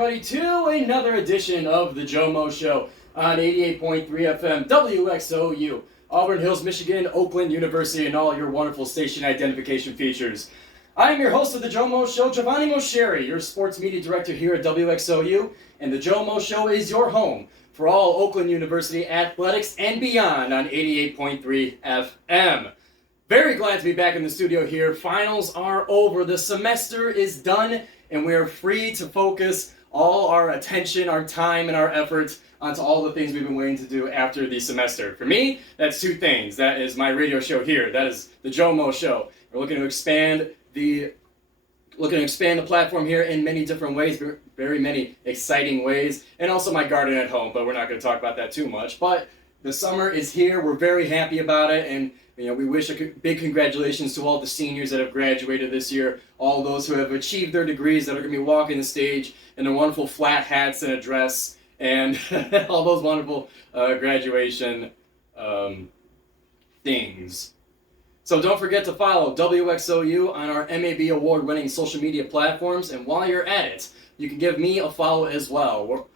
everybody, to another edition of the GioMoShow on 88.3 FM WXOU, Auburn Hills, Michigan, Oakland University, and all your wonderful station identification features. I am your host of the GioMoShow, Giovanni Mosheri, your sports media director here at WXOU, and the GioMoShow is your home for all Oakland University athletics and beyond on 88.3 FM. Very glad to be back in the studio here. Finals are over. The semester is done, and we are free to focus all our attention, our time, and our efforts onto all the things we've been waiting to do after the semester. For me, that's two things. That is my radio show here. That is the GioMoShow. We're looking to expand the platform here in many different ways, very many exciting ways, and also my garden at home, but we're not going to talk about that too much. But the summer is here. We're very happy about it, and we wish a big congratulations to all the seniors that have graduated this year, all those who have achieved their degrees that are going to be walking the stage in their wonderful flat hats and a dress, and all those wonderful graduation things. So don't forget to follow WXOU on our MAB award-winning social media platforms, and while you're at it, you can give me a follow as well.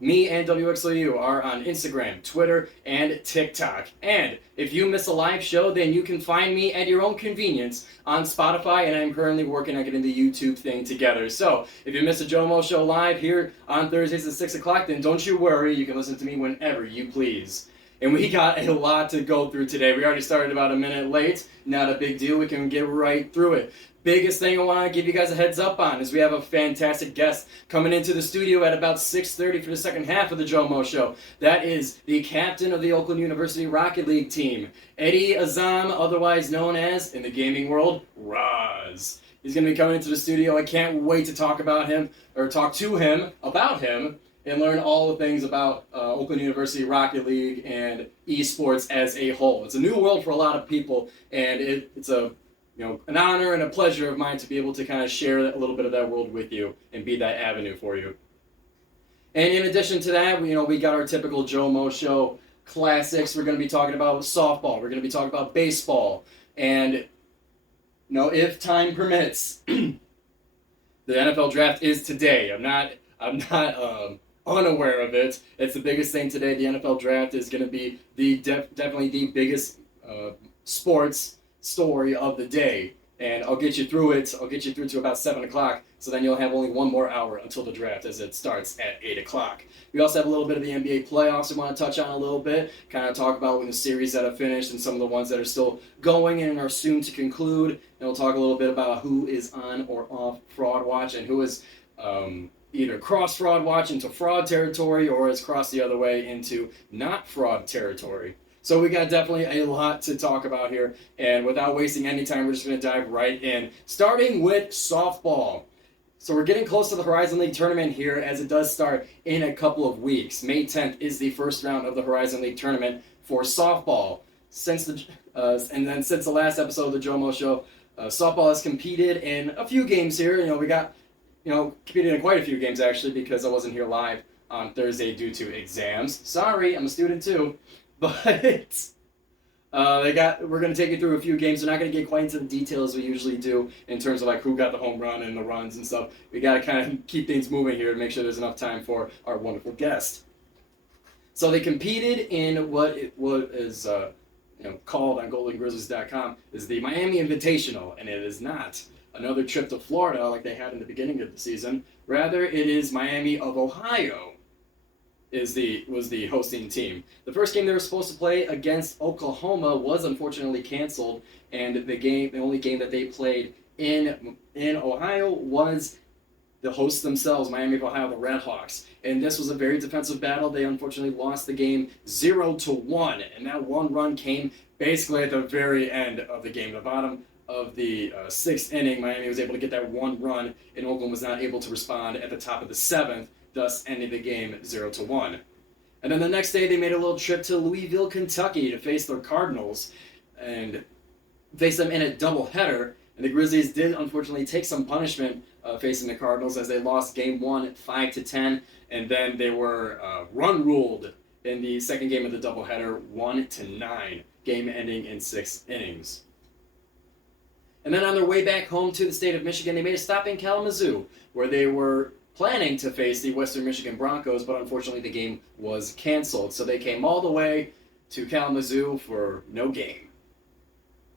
Me and WXOU are on Instagram, Twitter, and TikTok. And if you miss a live show, then you can find me at your own convenience on Spotify, and I'm currently working on getting the YouTube thing together. So if you miss a GioMoShow live here on Thursdays at 6 o'clock, then don't you worry, you can listen to me whenever you please. And we got a lot to go through today. We already started about a minute late. Not a big deal. We can get right through it. Biggest thing I want to give you guys a heads up on is we have a fantastic guest coming into the studio at about 6:30 for the second half of the GioMoShow. That is the captain of the Oakland University Rocket League team, Eddie Azam, otherwise known as, in the gaming world, Roz. He's going to be coming into the studio. I can't wait to talk to him about him, and learn all the things about Oakland University Rocket League and Esports as a whole. It's a new world for a lot of people, and it's an honor and a pleasure of mine to be able to kind of share a little bit of that world with you and be that avenue for you. And in addition to that, we got our typical GioMoShow classics. We're going to be talking about softball. We're going to be talking about baseball. And, if time permits, the NFL draft is today. I'm not unaware of it. It's the biggest thing today. The NFL draft is going to be definitely the biggest sports story of the day, and I'll get you through it. I'll get you through to about 7 o'clock, so then you'll have only one more hour until the draft, as it starts at 8 o'clock. We also have a little bit of the NBA playoffs we want to touch on a little bit, kind of talk about the series that have finished and some of the ones that are still going and are soon to conclude, and we'll talk a little bit about who is on or off fraud watch and who is either cross fraud watch into fraud territory or has crossed the other way into not fraud territory. So we got definitely a lot to talk about here, and without wasting any time, we're just going to dive right in, starting with softball. So we're getting close to the Horizon League tournament here, as it does start in a couple of weeks. May 10th is the first round of the Horizon League tournament for softball. Since the last episode of the GioMoShow, softball has competed in a few games here. We got competed in quite a few games actually, because I wasn't here live on Thursday due to exams. Sorry, I'm a student too. But we're going to take you through a few games. We're not going to get quite into the details we usually do in terms of who got the home run and the runs and stuff. We got to kind of keep things moving here to make sure there's enough time for our wonderful guest. So they competed in what is called on GoldenGrizzlies.com is the Miami Invitational, and it is not another trip to Florida like they had in the beginning of the season. Rather, it is Miami of Ohio was the hosting team. The first game they were supposed to play against Oklahoma was unfortunately canceled, and the only game that they played in Ohio was the hosts themselves, Miami of Ohio, the Redhawks. And this was a very defensive battle. They unfortunately lost the game 0-1, and that one run came basically at the very end of the game. The bottom of the sixth inning, Miami was able to get that one run, and Oakland was not able to respond at the top of the seventh, thus ending the game 0-1. And then the next day, they made a little trip to Louisville, Kentucky to face their Cardinals and face them in a doubleheader. And the Grizzlies did unfortunately take some punishment facing the Cardinals, as they lost game 1 5-10, and then they were run ruled in the second game of the doubleheader 1-9, game ending in 6 innings. And then on their way back home to the state of Michigan, they made a stop in Kalamazoo, where they were planning to face the Western Michigan Broncos, but unfortunately the game was canceled. So they came all the way to Kalamazoo for no game.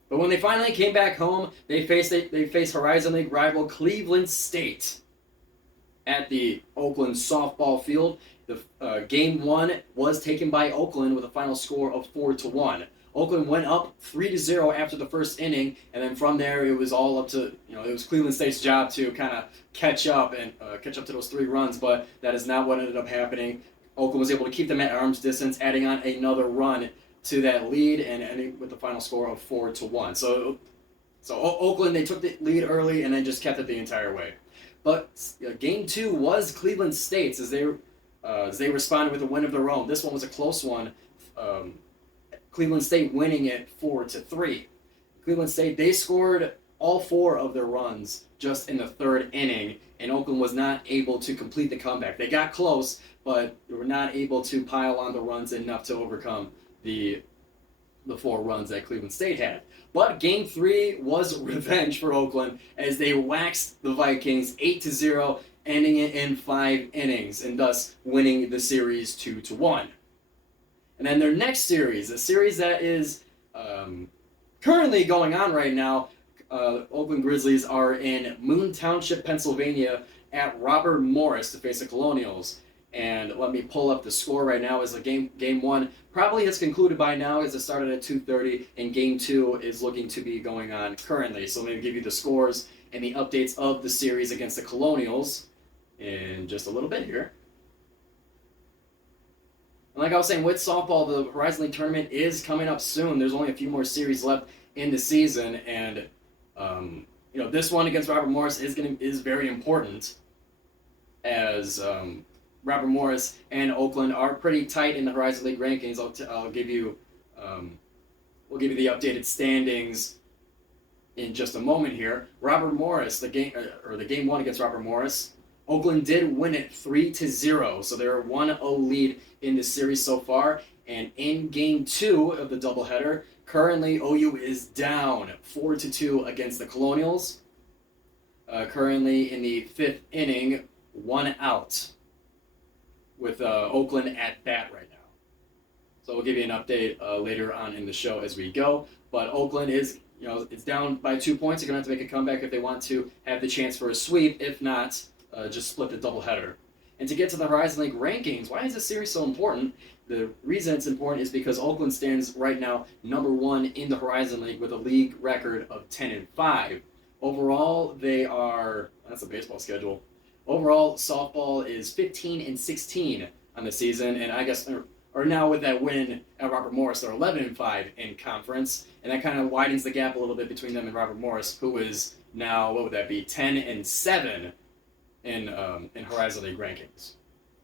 But when they finally came back home, they faced Horizon League rival Cleveland State at the Oakland softball field. The game 1 was taken by Oakland with a final score of 4-1. Oakland went up 3-0 after the first inning, and then from there it was all up to, it was Cleveland State's job to kind of catch up to those 3 runs, but that is not what ended up happening. Oakland was able to keep them at arm's distance, adding on another run to that lead, and ending with the final score of 4-1. So Oakland, they took the lead early and then just kept it the entire way. But game 2 was Cleveland State's as they responded with a win of their own. This one was a close one. Cleveland State winning it 4-3. Cleveland State, they scored all 4 of their runs just in the 3rd inning, and Oakland was not able to complete the comeback. They got close, but they were not able to pile on the runs enough to overcome the 4 runs that Cleveland State had. But game 3 was revenge for Oakland as they waxed the Vikings 8-0, ending it in 5 innings, and thus winning the series 2-1. And then their next series, a series that is currently going on right now, Oakland Grizzlies are in Moon Township, Pennsylvania at Robert Morris to face the Colonials. And let me pull up the score right now as game 1 probably has concluded by now as it started at 2:30, and game 2 is looking to be going on currently. So let me give you the scores and the updates of the series against the Colonials in just a little bit here. And like I was saying, with softball, the Horizon League tournament is coming up soon. There's only a few more series left in the season, and this one against Robert Morris is very important, as Robert Morris and Oakland are pretty tight in the Horizon League rankings. I'll give you we'll give you the updated standings in just a moment here. Robert Morris, the game 1 against Robert Morris, Oakland did win it 3-0, so they're 1-0 lead in the series so far. And in game 2 of the doubleheader, currently OU is down 4-2 against the Colonials. Currently in the 5th inning, 1 out, with Oakland at bat right now. So we'll give you an update later on in the show as we go. But Oakland is, it's down by 2 points. They're going to have to make a comeback if they want to have the chance for a sweep. If not, just split the doubleheader. And to get to the Horizon League rankings, why is this series so important? The reason it's important is because Oakland stands right now number 1 in the Horizon League with a league record of 10-5. Overall, that's a baseball schedule. Overall, softball is 15-16 on the season, and I guess, or now with that win at Robert Morris, they're 11-5 in conference, and that kind of widens the gap a little bit between them and Robert Morris, who is now, what would that be, 10-7 in Horizon League rankings.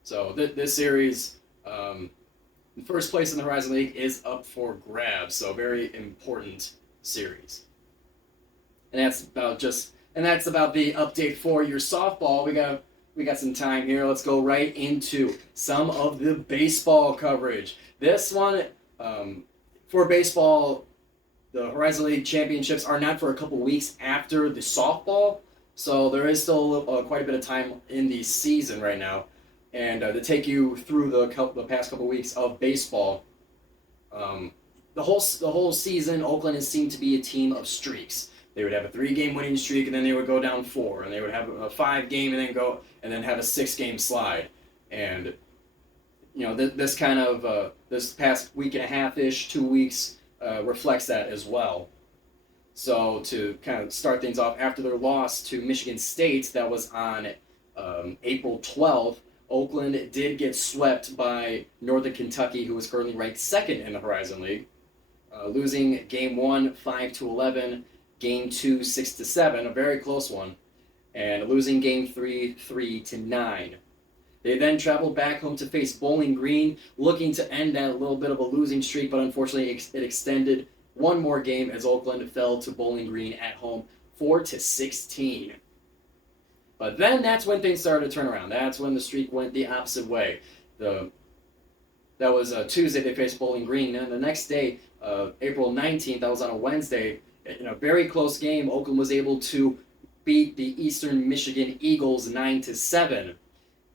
So this series, in first place in the Horizon League, is up for grabs. So very important series. And that's about the update for your softball. We got some time here. Let's go right into some of the baseball coverage. This one, for baseball, the Horizon League championships are not for a couple weeks after the softball, so there is still quite a bit of time in the season right now. And to take you through the past couple weeks of baseball, the whole season, Oakland has seemed to be a team of streaks. They would have a 3-game winning streak, and then they would go down 4, and they would have a 5-game, and then have a 6-game slide. And this kind of this past week and a half-ish, 2 weeks, reflects that as well. So to kind of start things off, after their loss to Michigan State, that was on April 12th, Oakland did get swept by Northern Kentucky, who was currently ranked 2nd in the Horizon League, losing Game 1 5-11, Game 2 6-7, a very close one, and losing Game 3 3-9. They then traveled back home to face Bowling Green, looking to end that little bit of a losing streak, but unfortunately it extended one more game as Oakland fell to Bowling Green at home 4-16. But then that's when things started to turn around. That's when the streak went the opposite way. That was Tuesday they faced Bowling Green, and the next day, April 19th, that was on a Wednesday, in a very close game, Oakland was able to beat the Eastern Michigan Eagles 9-7.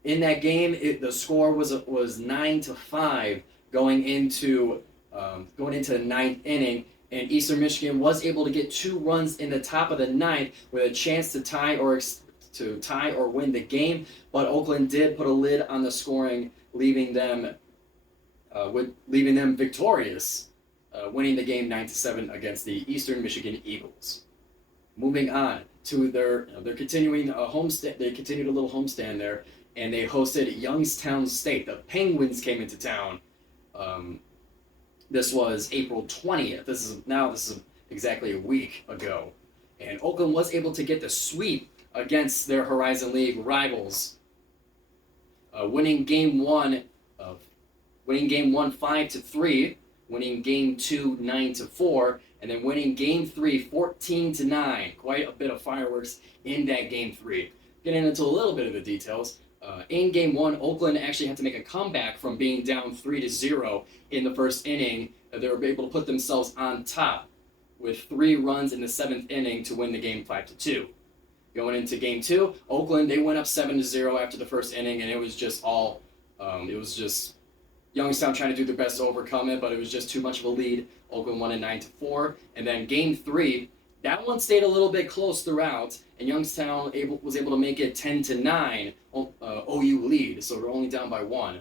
In that game, the score was 9-5 going into the ninth inning, and Eastern Michigan was able to get 2 runs in the top of the ninth with a chance to tie or win the game. But Oakland did put a lid on the scoring, leaving them victorious, winning the game 9-7 against the Eastern Michigan Eagles. Moving on to they're continuing a homestand. They continued a little homestand there, and they hosted Youngstown State. The Penguins came into town. This was April 20th. This is exactly a week ago, and Oakland was able to get the sweep against their Horizon League rivals, winning game one 5-3, winning game 2 9-4, and then winning game 3 14-9. Quite a bit of fireworks in that game 3. Getting into a little bit of the details. In game 1, Oakland actually had to make a comeback from being down 3-0 in the first inning. They were able to put themselves on top with 3 runs in the 7th inning to win the game 5-2. Going into game 2, Oakland, they went up 7-0 after the first inning, and it was just Youngstown trying to do their best to overcome it, but it was just too much of a lead. Oakland won it 9-4. And then game 3, that one stayed a little bit close throughout, and Youngstown was able to make it 10-9 OU lead, so they're only down by 1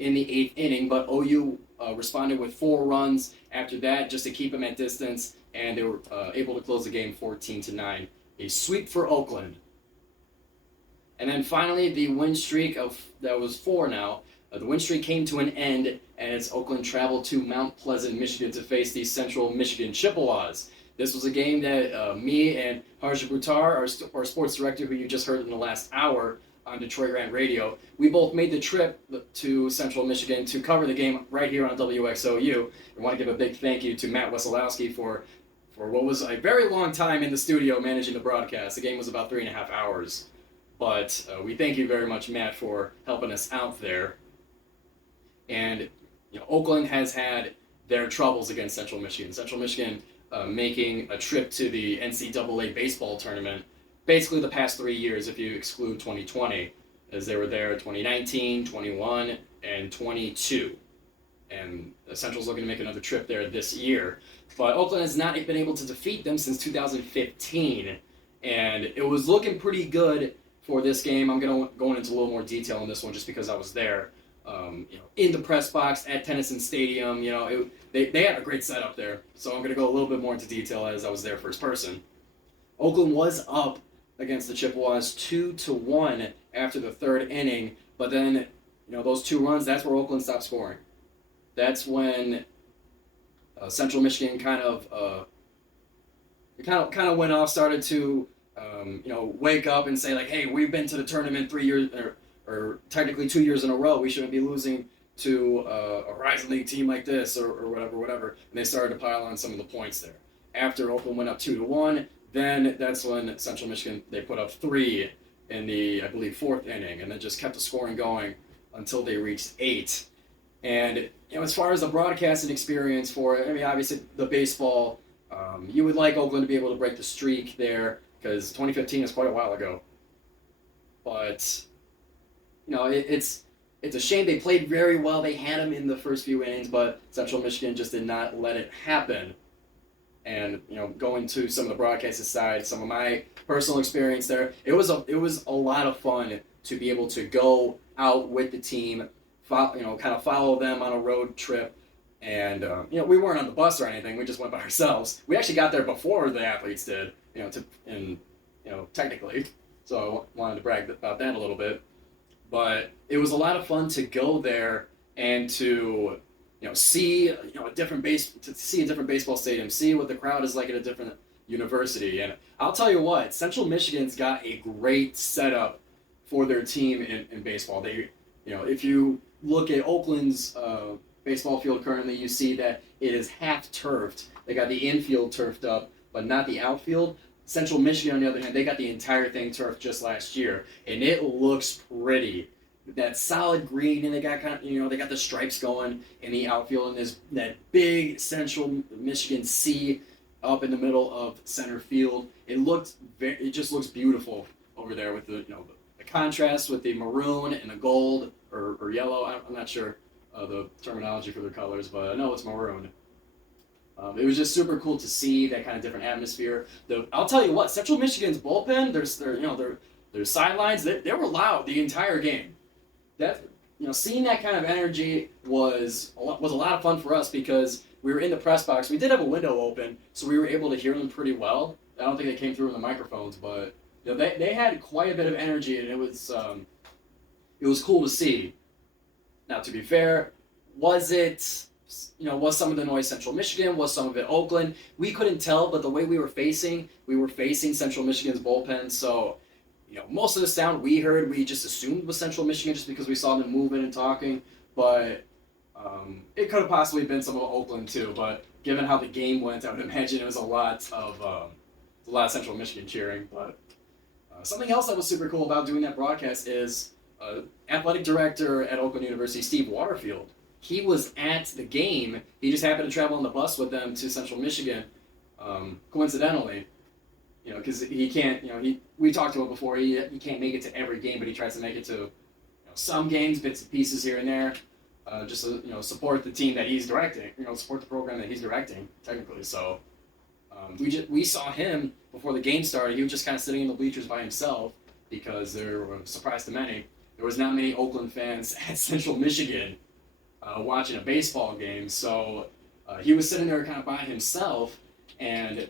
in the 8th inning. But OU responded with 4 runs after that just to keep them at distance, and they were able to close the game 14-9. A sweep for Oakland. And then finally, the win streak that was 4 now. The win streak came to an end as Oakland traveled to Mount Pleasant, Michigan to face the Central Michigan Chippewas. This was a game that me and Harja Buttar, our sports director, who you just heard in the last hour on Detroit Rant Radio, we both made the trip to Central Michigan to cover the game right here on WXOU. I want to give a big thank you to Matt Wesolowski for what was a very long time in the studio managing the broadcast. The game was about 3.5 hours. But we thank you very much, Matt, for helping us out there. And Oakland has had their troubles against Central Michigan. Central Michigan making a trip to the NCAA baseball tournament basically the past 3 years, if you exclude 2020, as they were there 2019, 21, and 22. And Central's looking to make another trip there this year. But Oakland has not been able to defeat them since 2015. And it was looking pretty good for this game. I'm going to go into a little more detail on this one just because I was there. In the press box at Tennyson Stadium, they had a great setup there. So I'm going to go a little bit more into detail as I was there first person. Oakland was up against the Chippewas 2-1 after the 3rd inning, but then those 2 runs, that's where Oakland stopped scoring. That's when Central Michigan kind of went off, started to wake up and say like, hey, we've been to the tournament 3 years or technically 2 years in a row. We shouldn't be losing to a Horizon League team like this or whatever. And they started to pile on some of the points there. After Oakland went up 2-1, then that's when Central Michigan, they put up 3 in the, I believe, 4th inning, and then just kept the scoring going until they reached 8. And as far as the broadcasting experience for it, obviously the baseball, you would like Oakland to be able to break the streak there because 2015 is quite a while ago. But it's a shame. They played very well. They had them in the first few innings, but Central Michigan just did not let it happen. And going to some of the broadcasting side, some of my personal experience there, it was a lot of fun to be able to go out with the team, kind of follow them on a road trip. And we weren't on the bus or anything. We just went by ourselves. We actually got there before the athletes did, technically. So I wanted to brag about that a little bit. But it was a lot of fun to go there and to see a different baseball stadium, see what the crowd is like at a different university. And I'll tell you what, Central Michigan's got a great setup for their team in baseball. They, if you look at Oakland's baseball field currently, you see that it is half turfed. They got the infield turfed up, but not the outfield. Central Michigan, on the other hand, they got the entire thing turfed just last year, and it looks pretty. That solid green, and they got they got the stripes going in the outfield, and that big Central Michigan C up in the middle of center field. It just looks beautiful over there with the contrast with the maroon and the gold or yellow. I'm not sure the terminology for their colors, but I know it's maroon. It was just super cool to see that kind of different atmosphere. I'll tell you what, Central Michigan's bullpen, their sidelines, they were loud the entire game. Seeing that kind of energy was a lot of fun for us because we were in the press box. We did have a window open, so we were able to hear them pretty well. I don't think they came through in the microphones, but they had quite a bit of energy, and it was cool to see. Now, to be fair, was some of the noise Central Michigan? Was some of it Oakland? We couldn't tell, but the way we were facing Central Michigan's bullpen, so most of the sound we heard, we just assumed was Central Michigan just because we saw them moving and talking, but it could have possibly been some of Oakland too, but given how the game went, I would imagine it was a lot of Central Michigan cheering. But something else that was super cool about doing that broadcast is athletic director at Oakland University, Steve Waterfield. He was at the game. He just happened to travel on the bus with them to Central Michigan, coincidentally. Because he can't. We talked to him before. He can't make it to every game, but he tries to make it to some games, bits and pieces here and there, just to support the team that he's directing. Support the program that he's directing technically. So we saw him before the game started. He was just kind of sitting in the bleachers by himself because there were, surprise to many, there was not many Oakland fans at Central Michigan watching a baseball game. So he was sitting there kind of by himself, and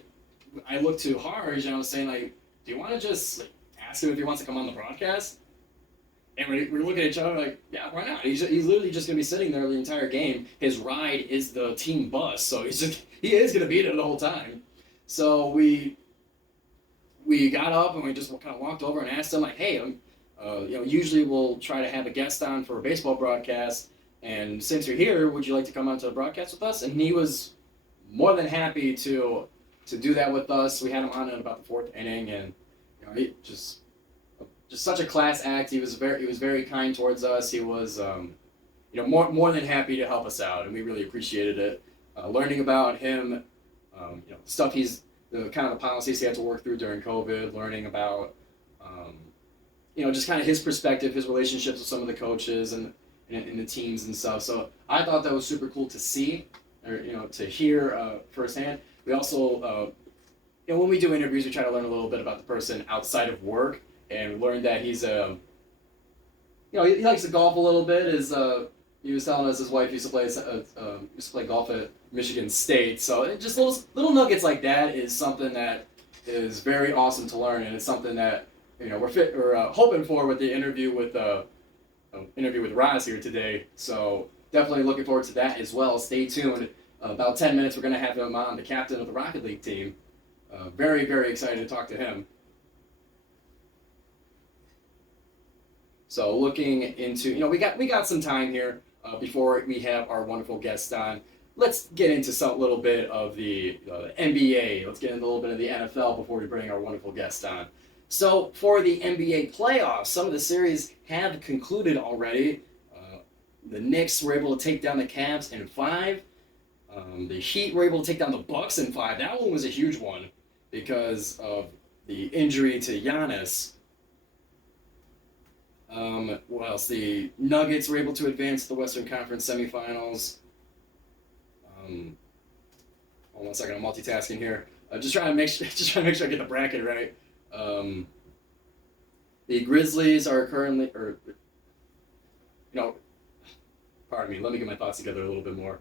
I looked to Harj and I was saying, like, do you want to just ask him if he wants to come on the broadcast? And we're looking at each other like, yeah, why not? He's literally just going to be sitting there the entire game. His ride is the team bus, so he is going to be there the whole time. So we got up and we just kind of walked over and asked him, like, hey, usually we'll try to have a guest on for a baseball broadcast, and since you're here, would you like to come on to the broadcast with us? And he was more than happy to do that with us. We had him on in about the fourth inning, and he just such a class act. He was very kind towards us. He was more than happy to help us out, and we really appreciated it. Learning about him, stuff the kind of the policies he had to work through during COVID. Learning about just kind of his perspective, his relationships with some of the coaches and the teams and stuff. So I thought that was super cool to see, or to hear firsthand. We also, when we do interviews, we try to learn a little bit about the person outside of work, and we learned that he's he likes to golf a little bit. He was telling us his wife used to play golf at Michigan State. So just little nuggets like that is something that is very awesome to learn, and it's something that we're hoping for with the interview with Raz here today. So definitely looking forward to that as well. Stay tuned. About 10 minutes, we're going to have him on, the captain of the Rocket League team. Very, very excited to talk to him. So looking into, we got some time here before we have our wonderful guest on. Let's get into a little bit of the NBA. Let's get into a little bit of the NFL before we bring our wonderful guest on. So for the NBA playoffs, some of the series have concluded already. The Knicks were able to take down the Cavs in 5. The Heat were able to take down the Bucks in 5. That one was a huge one because of the injury to Giannis. What else? The Nuggets were able to advance to the Western Conference semifinals. Hold on 1 second, I'm multitasking here. Just trying to make sure I get the bracket right. The Grizzlies are currently, pardon me. Let me get my thoughts together a little bit more.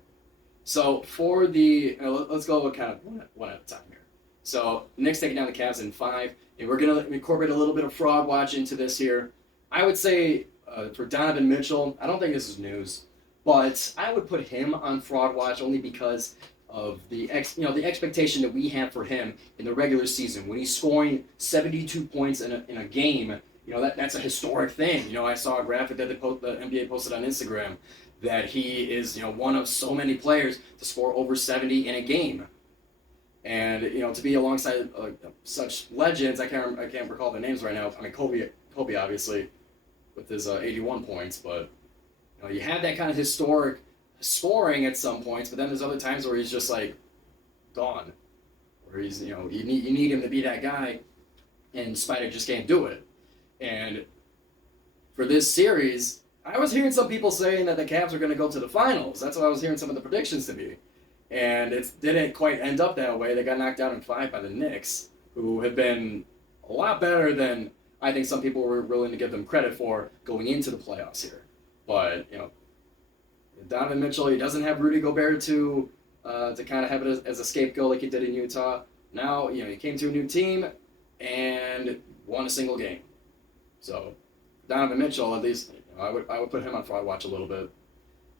So for the, let's go kind of one at a time here. So the Knicks taking down the Cavs in 5, and we're going to incorporate a little bit of fraud watch into this here. I would say for Donovan Mitchell, I don't think this is news, but I would put him on fraud watch only because of the expectation that we have for him in the regular season. When he's scoring 72 points in a game, that's a historic thing. I saw a graphic that the NBA posted on Instagram that he is, one of so many players to score over 70 in a game. And, to be alongside such legends, I can't recall the names right now. I mean, Kobe obviously, with his 81 points, but, you have that kind of historic scoring at some points, but then there's other times where he's just, gone. Where he's, you need him to be that guy, and Spider just can't do it. And for this series, I was hearing some people saying that the Cavs are going to go to the finals. That's what I was hearing some of the predictions to be. And it didn't quite end up that way. They got knocked out in 5 by the Knicks, who have been a lot better than I think some people were willing to give them credit for going into the playoffs here. But, Donovan Mitchell, he doesn't have Rudy Gobert to kind of have it as a scapegoat like he did in Utah. Now, he came to a new team and won a single game. So, Donovan Mitchell, at least, I would put him on fraud watch a little bit.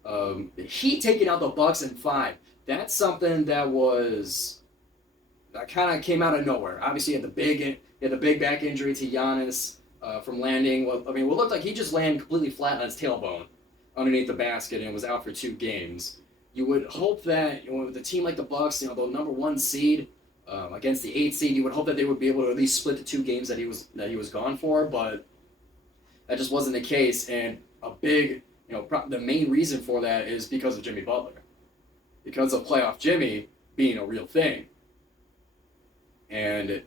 The Heat taking out the Bucks in 5. That's something that kind of came out of nowhere. Obviously, he had the big back injury to Giannis from landing. What looked like he just landed completely flat on his tailbone underneath the basket and was out for 2 games. You would hope that with a team like the Bucks, the number 1 seed against the 8 seed, you would hope that they would be able to at least split the 2 games that he was gone for, but that just wasn't the case. And a big, the main reason for that is because of Jimmy Butler, because of playoff Jimmy being a real thing. And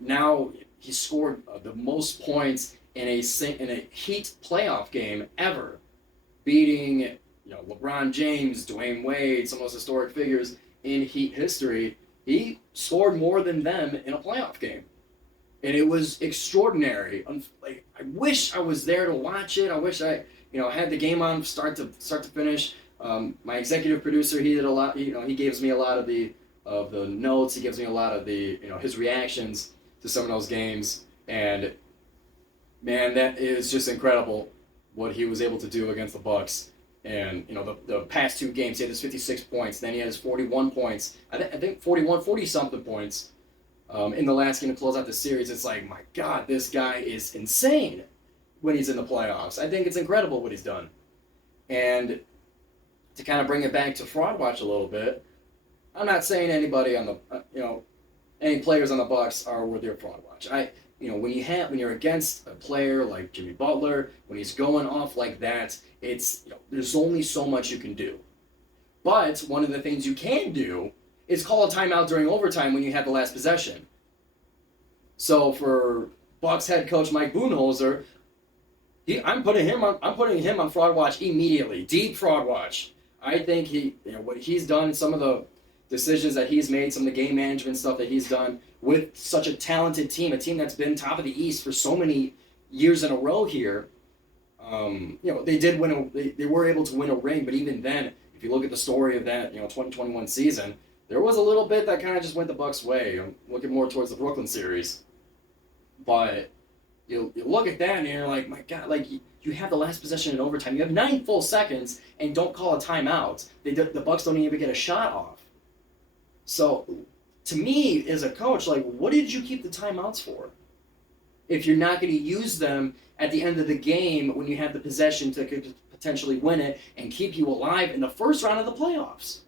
now he scored the most points in a Heat playoff game ever, beating LeBron James, Dwayne Wade, some of those historic figures in Heat history. He scored more than them in a playoff game, and it was extraordinary. I wish I was there to watch it. I wish I had the game on start to finish. My executive producer, he did a lot. He gives me a lot of the notes. He gives me a lot of the his reactions to some of those games, and man, that is just incredible what he was able to do against the Bucks. And the past 2 games, he had his 56 points. Then he had his 41 points. I think 40 something points in the last game to close out the series. It's like, my God, this guy is insane when he's in the playoffs. I think it's incredible what he's done. And to kind of bring it back to fraud watch a little bit, I'm not saying anybody on the any players on the Bucks are worthy of fraud watch. When you're against a player like Jimmy Butler, when he's going off like that, it's there's only so much you can do. But one of the things you can do is call a timeout during overtime when you have the last possession. So for Bucks head coach Mike Budenholzer, I'm putting him on fraud watch immediately, deep fraud watch. I think what he's done, some of the decisions that he's made, some of the game management stuff that he's done with such a talented team, a team that's been top of the East for so many years in a row here. They did win. They were able to win a ring, but even then, if you look at the story of that 2021 season, there was a little bit that kind of just went the Bucks' way. I'm looking more towards the Brooklyn series, but you look at that and you're like, my God, like you have the last possession in overtime. You have 9 full seconds and don't call a timeout. The Bucks don't even get a shot off. So, to me, as a coach, like, what did you keep the timeouts for? If you're not going to use them at the end of the game when you have the possession to potentially win it and keep you alive in the first round of the playoffs.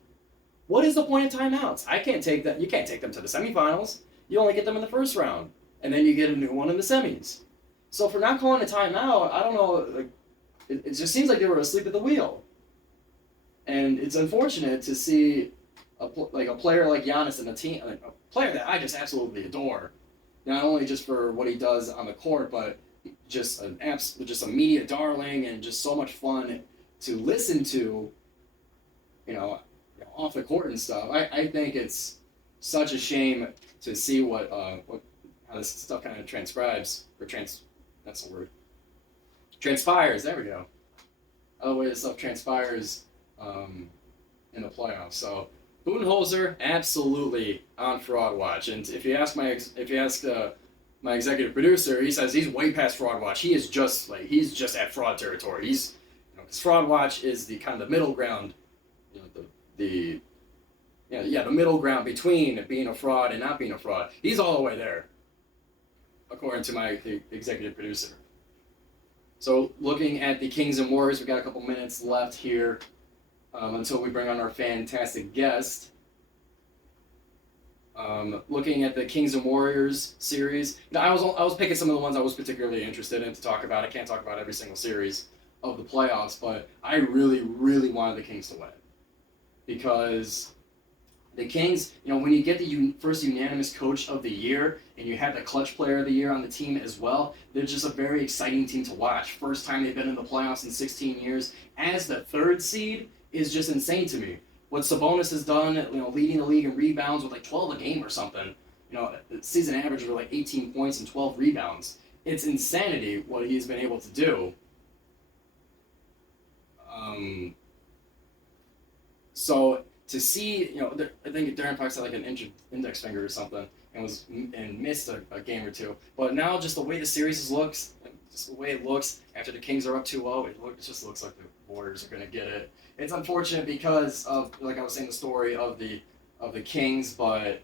What is the point of timeouts? I can't take that. You can't take them to the semifinals. You only get them in the first round, and then you get a new one in the semis. So for not calling a timeout, I don't know. Like, it just seems like they were asleep at the wheel, and it's unfortunate to see a player like Giannis and a team, a player that I just absolutely adore, not only just for what he does on the court, but just a media darling and just so much fun to listen to, off the court and stuff. I think it's such a shame to see how this stuff kind of transpires. There we go. The way this stuff transpires in the playoffs. So Budenholzer, absolutely on fraud watch. And if you ask my executive producer, he says he's way past fraud watch. He's just at fraud territory. He's, because fraud watch is the kind of the middle ground, the middle ground between being a fraud and not being a fraud. He's all the way there, according to my executive producer. So looking at the Kings and Warriors, we've got a couple minutes left here until we bring on our fantastic guest. Looking at the Kings and Warriors series, I was picking some of the ones I was particularly interested in to talk about. I can't talk about every single series of the playoffs, but I really, really wanted the Kings to win because The Kings, when you get the first unanimous coach of the year and you have the clutch player of the year on the team as well, they're just a very exciting team to watch. First time they've been in the playoffs in 16 years. As the third seed is just insane to me. What Sabonis has done, leading the league in rebounds with like 12 a game or something. The season average were like 18 points and 12 rebounds. It's insanity what he's been able to do. So to see, I think Darren Fox had like an index finger or something and missed a game or two. But now just the way the series looks, just the way it looks after the Kings are up 2-0, it just looks like the Warriors are going to get it. It's unfortunate because of, like I was saying, the story of the Kings, but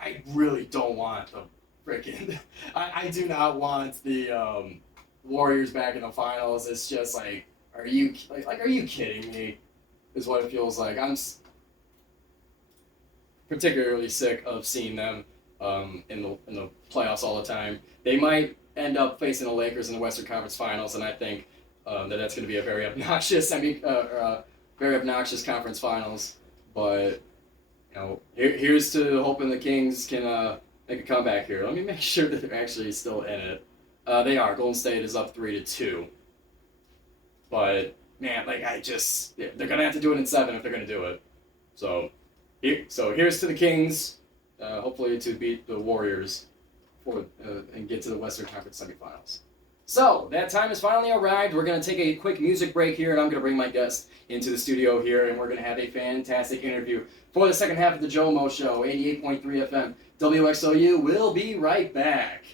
I really don't want the freaking. I do not want the Warriors back in the finals. It's just like, are you kidding me? Is what it feels like. I'm particularly sick of seeing them in the playoffs all the time. They might end up facing the Lakers in the Western Conference Finals, and I think that's going to be a very obnoxious, very obnoxious conference finals. But here's to hoping the Kings can make a comeback here. Let me make sure that they're actually still in it. They are. Golden State is up 3-2. But man, they're gonna have to do it in 7 if they're gonna do it. So here's to the Kings, hopefully to beat the Warriors and get to the Western Conference semifinals. So that time has finally arrived. We're gonna take a quick music break here, and I'm gonna bring my guest into the studio here, and we're gonna have a fantastic interview for the second half of the GioMoShow, 88.3 FM, WXOU. We'll be right back.